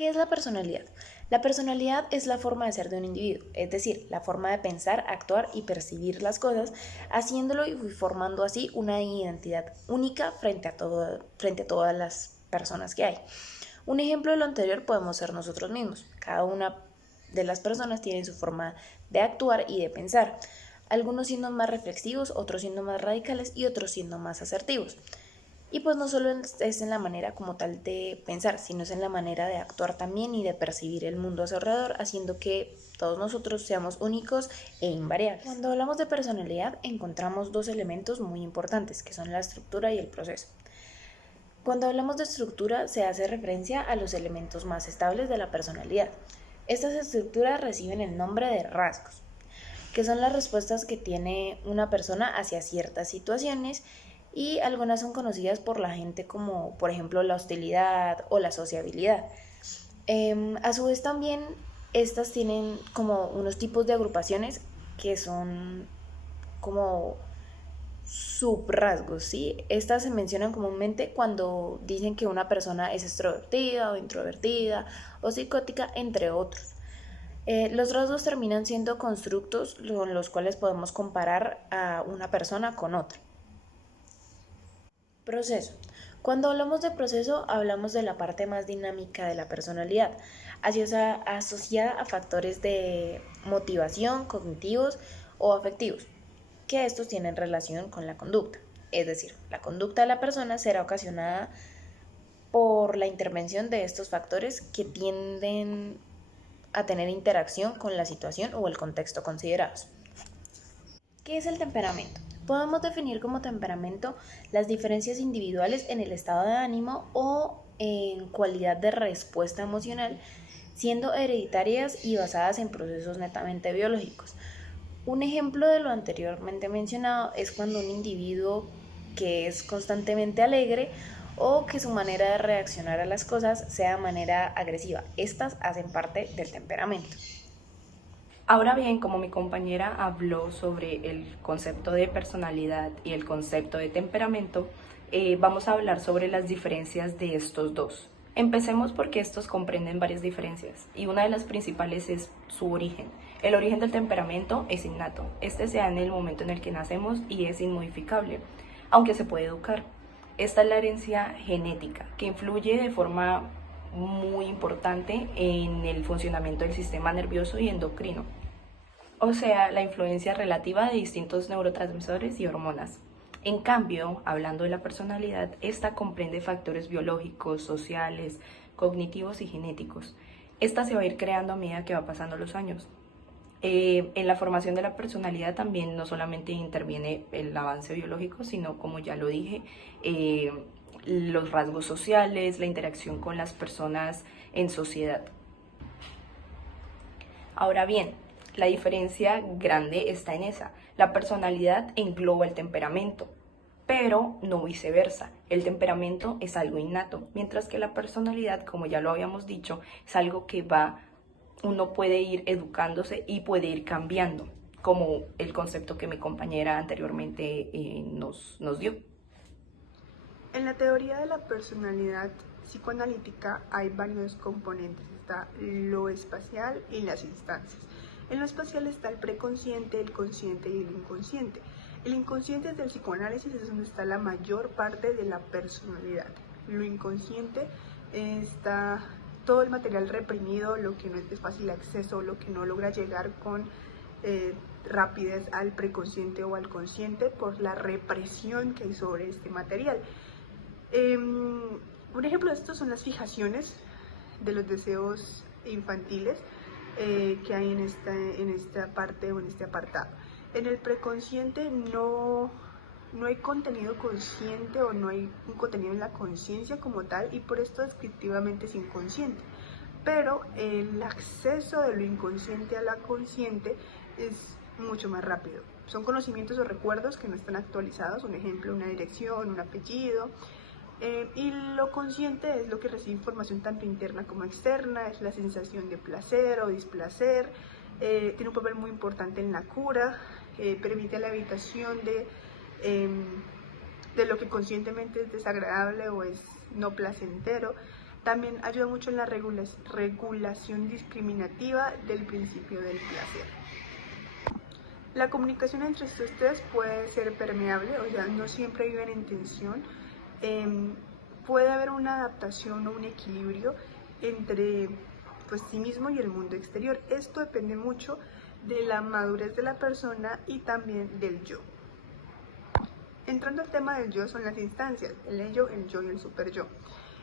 ¿Qué es la personalidad? La personalidad es la forma de ser de un individuo, es decir, la forma de pensar, actuar y percibir las cosas, haciéndolo y formando así una identidad única frente a todas las personas que hay. Un ejemplo de lo anterior podemos ser nosotros mismos. Cada una de las personas tiene su forma de actuar y de pensar, algunos siendo más reflexivos, otros siendo más radicales y otros siendo más asertivos. Y pues no solo es en la manera como tal de pensar, sino es en la manera de actuar también y de percibir el mundo a su alrededor, haciendo que todos nosotros seamos únicos e invariables. Cuando hablamos de personalidad encontramos dos elementos muy importantes, que son la estructura y el proceso. Cuando hablamos de estructura se hace referencia a los elementos más estables de la personalidad. Estas estructuras reciben el nombre de rasgos, que son las respuestas que tiene una persona hacia ciertas situaciones, y algunas son conocidas por la gente como por ejemplo la hostilidad o la sociabilidad. A su vez también estas tienen como unos tipos de agrupaciones que son como subrasgos, ¿sí? Estas se mencionan comúnmente cuando dicen que una persona es extrovertida o introvertida o psicótica, entre otros. Los rasgos terminan siendo constructos con los cuales podemos comparar a una persona con otra. Proceso. Cuando hablamos de proceso, hablamos de la parte más dinámica de la personalidad, asociada a factores de motivación, cognitivos o afectivos, que estos tienen relación con la conducta. Es decir, la conducta de la persona será ocasionada por la intervención de estos factores que tienden a tener interacción con la situación o el contexto considerados. ¿Qué es el temperamento? Podemos definir como temperamento las diferencias individuales en el estado de ánimo o en cualidad de respuesta emocional, siendo hereditarias y basadas en procesos netamente biológicos. Un ejemplo de lo anteriormente mencionado es cuando un individuo que es constantemente alegre o que su manera de reaccionar a las cosas sea de manera agresiva. Estas hacen parte del temperamento. Ahora bien, como mi compañera habló sobre el concepto de personalidad y el concepto de temperamento, vamos a hablar sobre las diferencias de estos dos. Empecemos porque estos comprenden varias diferencias y una de las principales es su origen. El origen del temperamento es innato. Este se da en el momento en el que nacemos y es inmodificable, aunque se puede educar. Esta es la herencia genética, que influye de forma muy importante en el funcionamiento del sistema nervioso y endocrino, o sea, la influencia relativa de distintos neurotransmisores y hormonas. En cambio, hablando de la personalidad, esta comprende factores biológicos, sociales, cognitivos y genéticos. Esta se va a ir creando a medida que va pasando los años. En la formación de la personalidad también no solamente interviene el avance biológico, sino, como ya lo dije, los rasgos sociales, la interacción con las personas en sociedad. Ahora bien, la diferencia grande está en esa. La personalidad engloba el temperamento, pero no viceversa. El temperamento es algo innato, mientras que la personalidad, como ya lo habíamos dicho, es algo que uno puede ir educándose y puede ir cambiando, como el concepto que mi compañera anteriormente nos dio. En la teoría de la personalidad psicoanalítica hay varios componentes, está lo espacial y las instancias. En lo espacial está el preconsciente, el consciente y el inconsciente. El inconsciente del psicoanálisis es donde está la mayor parte de la personalidad. Lo inconsciente está todo el material reprimido, lo que no es de fácil acceso, lo que no logra llegar con rapidez al preconsciente o al consciente por la represión que hay sobre este material. Un ejemplo de esto son las fijaciones de los deseos infantiles que hay en esta parte o en este apartado. En el preconsciente no hay contenido consciente o no hay un contenido en la conciencia como tal, y por esto descriptivamente es inconsciente. Pero el acceso de lo inconsciente a la consciente es mucho más rápido. Son conocimientos o recuerdos que no están actualizados, un ejemplo, una dirección, un apellido. Y lo consciente es lo que recibe información tanto interna como externa, es la sensación de placer o displacer, tiene un papel muy importante en la cura, permite la evitación de lo que conscientemente es desagradable o es no placentero. También ayuda mucho en la regulación discriminativa del principio del placer. La comunicación entre estos tres puede ser permeable, o sea, no siempre viven en tensión. Puede haber una adaptación o un equilibrio entre pues, sí mismo y el mundo exterior. Esto depende mucho de la madurez de la persona y también del yo. Entrando al tema del yo, son las instancias, el ello, el yo y el superyo.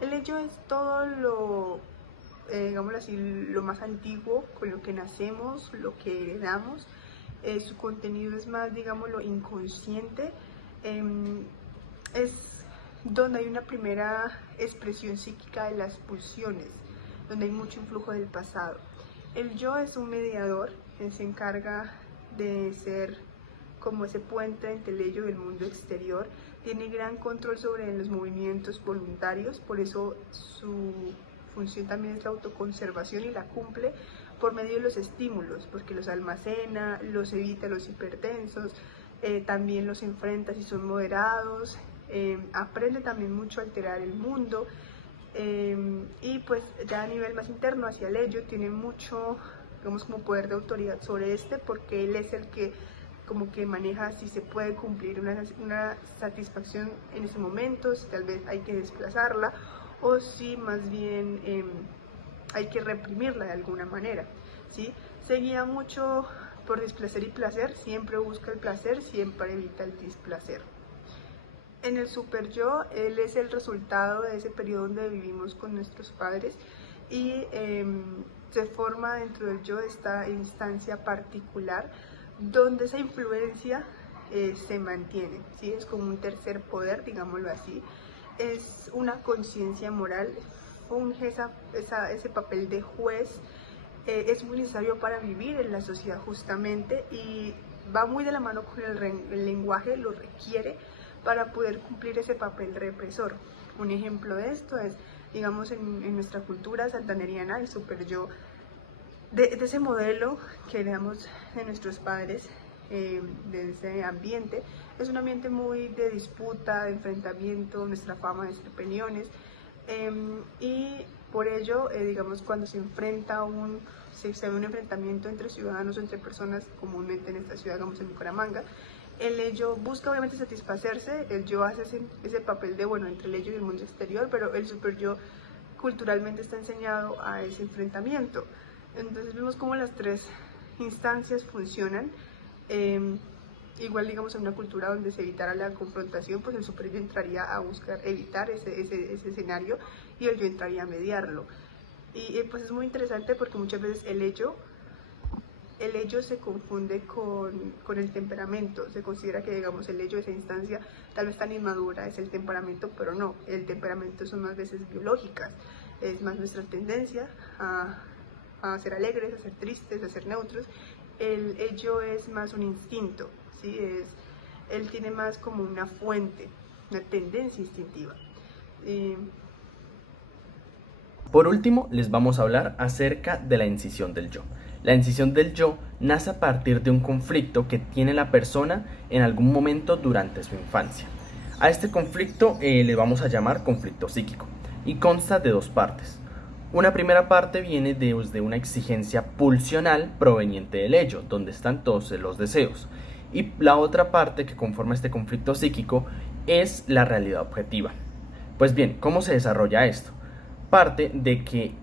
El ello es todo lo, digámoslo así, lo más antiguo, con lo que nacemos, lo que heredamos. Su contenido es más, digámoslo, inconsciente. Es donde hay una primera expresión psíquica de las pulsiones, donde hay mucho influjo del pasado. El yo es un mediador que se encarga de ser como ese puente entre el ello y el mundo exterior. Tiene gran control sobre los movimientos voluntarios, por eso su función también es la autoconservación y la cumple por medio de los estímulos, porque los almacena, los evita los hipertensos, también los enfrenta si son moderados, aprende también mucho a alterar el mundo, y pues ya a nivel más interno hacia el ello tiene mucho, digamos, como poder de autoridad sobre porque él es el que como que maneja si se puede cumplir una satisfacción en ese momento, si tal vez hay que desplazarla o si más bien hay que reprimirla de alguna manera, ¿sí? Se guía mucho por displacer y placer, siempre busca el placer, siempre evita el displacer. En el superyo, él es el resultado de ese periodo donde vivimos con nuestros padres y se forma dentro del yo esta instancia particular donde esa influencia se mantiene, ¿sí? Es como un tercer poder, digámoslo así. Es una conciencia moral, funge ese papel de juez, es muy necesario para vivir en la sociedad justamente y va muy de la mano con el lenguaje, lo requiere para poder cumplir ese papel represor. Un ejemplo de esto es, digamos, en nuestra cultura santaneriana, el superyo, de ese modelo que heredamos de nuestros padres, de ese ambiente. Es un ambiente muy de disputa, de enfrentamiento, nuestra fama de ser peleones, y por ello, digamos, cuando se enfrenta se ve un enfrentamiento entre ciudadanos o entre personas, comúnmente en esta ciudad, digamos en Bucaramanga, el ello busca obviamente satisfacerse, el yo hace ese papel de, bueno, entre el ello y el mundo exterior, pero el superyo culturalmente está enseñado a ese enfrentamiento. Entonces vemos cómo las tres instancias funcionan. Igual, digamos, en una cultura donde se evitara la confrontación, pues el superyo entraría a buscar evitar ese escenario y el yo entraría a mediarlo. Y pues es muy interesante porque muchas veces el ello se confunde con el temperamento. Se considera que, digamos, el ello, esa instancia tal vez tan inmadura, es el temperamento, pero no, el temperamento son más veces biológicas, es más nuestra tendencia a ser alegres, a ser tristes, a ser neutros. El ello es más un instinto, ¿sí? Él tiene más como una fuente, una tendencia instintiva. Por último, les vamos a hablar acerca de la incisión del yo. La incisión del yo nace a partir de un conflicto que tiene la persona en algún momento durante su infancia. A este conflicto le vamos a llamar conflicto psíquico y consta de dos partes. Una primera parte viene desde una exigencia pulsional proveniente del ello, donde están todos los deseos. Y la otra parte que conforma este conflicto psíquico es la realidad objetiva. Pues bien, ¿cómo se desarrolla esto? Parte de que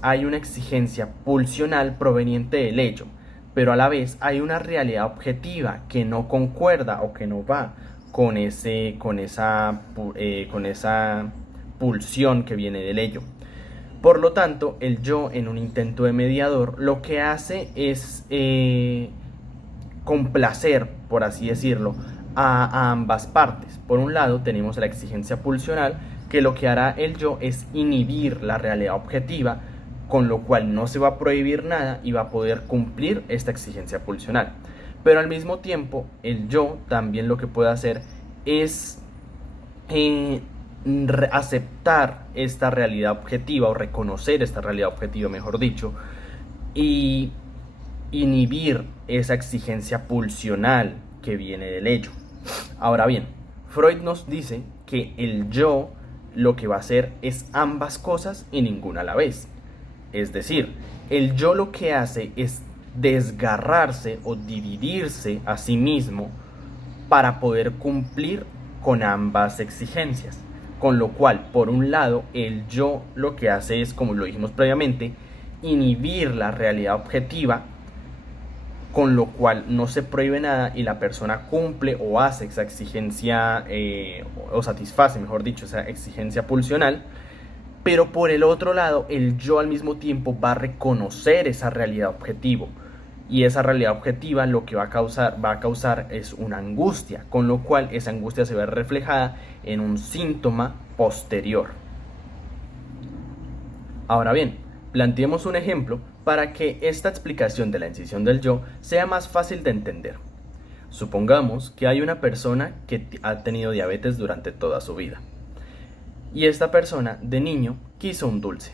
hay una exigencia pulsional proveniente del ello, pero a la vez hay una realidad objetiva que no concuerda o que no va con esa pulsión que viene del ello. Por lo tanto, el yo, en un intento de mediador, lo que hace es complacer, por así decirlo, a ambas partes. Por un lado tenemos la exigencia pulsional, que lo que hará el yo es inhibir la realidad objetiva, con lo cual no se va a prohibir nada y va a poder cumplir esta exigencia pulsional. Pero al mismo tiempo, el yo también lo que puede hacer es aceptar esta realidad objetiva, o reconocer esta realidad objetiva, mejor dicho, y inhibir esa exigencia pulsional que viene del ello. Ahora bien, Freud nos dice que el yo lo que va a hacer es ambas cosas y ninguna a la vez. Es decir, el yo lo que hace es desgarrarse o dividirse a sí mismo para poder cumplir con ambas exigencias. Con lo cual, por un lado, el yo lo que hace es, como lo dijimos previamente, inhibir la realidad objetiva, con lo cual no se prohíbe nada y la persona cumple o hace esa exigencia, o satisface, mejor dicho, esa exigencia pulsional. Pero por el otro lado, el yo al mismo tiempo va a reconocer esa realidad objetiva. Y esa realidad objetiva lo que va a causar es una angustia, con lo cual esa angustia se ve reflejada en un síntoma posterior. Ahora bien, planteemos un ejemplo para que esta explicación de la incisión del yo sea más fácil de entender. Supongamos que hay una persona que ha tenido diabetes durante toda su vida. Y esta persona de niño quiso un dulce.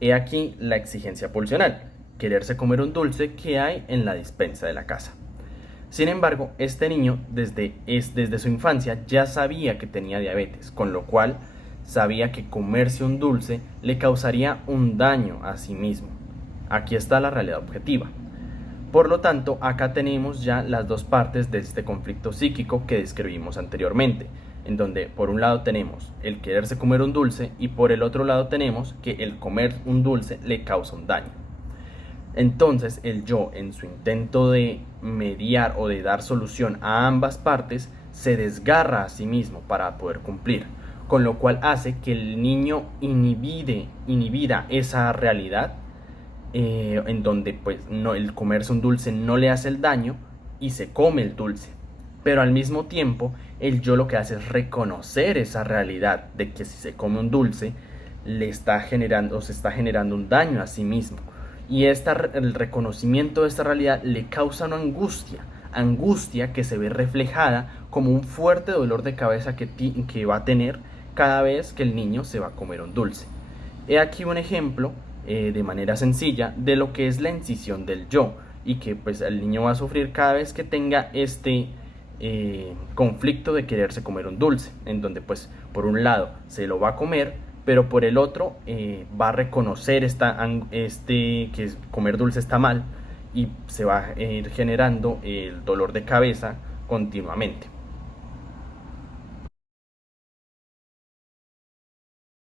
He aquí la exigencia pulsional, quererse comer un dulce que hay en la despensa de la casa. Sin embargo, este niño desde su infancia ya sabía que tenía diabetes, con lo cual sabía que comerse un dulce le causaría un daño a sí mismo. Aquí está la realidad objetiva. Por lo tanto, acá tenemos ya las dos partes de este conflicto psíquico que describimos anteriormente, en donde por un lado tenemos el quererse comer un dulce y por el otro lado tenemos que el comer un dulce le causa un daño. Entonces el yo, en su intento de mediar o de dar solución a ambas partes, se desgarra a sí mismo para poder cumplir, con lo cual hace que el niño inhibida esa realidad, en donde pues el comerse un dulce no le hace el daño y se come el dulce. Pero al mismo tiempo, el yo lo que hace es reconocer esa realidad de que si se come un dulce, se está generando un daño a sí mismo. Y el reconocimiento de esta realidad le causa una angustia que se ve reflejada como un fuerte dolor de cabeza que va a tener cada vez que el niño se va a comer un dulce. He aquí un ejemplo de manera sencilla de lo que es la incisión del yo y que pues el niño va a sufrir cada vez que tenga este conflicto de quererse comer un dulce, en donde pues por un lado se lo va a comer, pero por el otro va a reconocer que comer dulce está mal y se va a ir generando el dolor de cabeza continuamente.